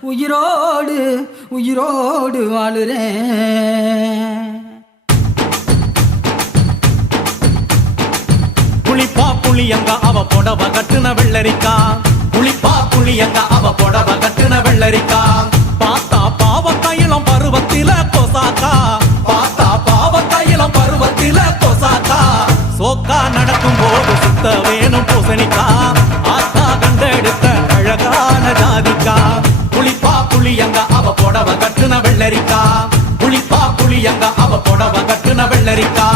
உயிரோடு உயிரோடு வாழுறேன். புளிப்பா புளியங்க அவ புடவ கட்டுன வெள்ளரிக்கா. புளிப்பா புளியங்க அவ புடவ கட்டுன வெள்ளரிக்கா. பார்த்தா பாவ கையிலம் பருவத்தில கொசாக்கா. பார்த்தா பாவ கையிலம் பருவத்தில கொசாக்கா. சோக்கா நடக்கும் போது சுத்த வேணும் பூசணிக்கா. ஆத்தா கண்டெடுத்த அழகான ஜாதிக்கா. புளிப்பா புளியங்க அவ புடவ கட்டுன வெள்ளரிக்கா. புளிப்பா புளியங்க அவ புடவ கட்டுன வெள்ளரிக்கா.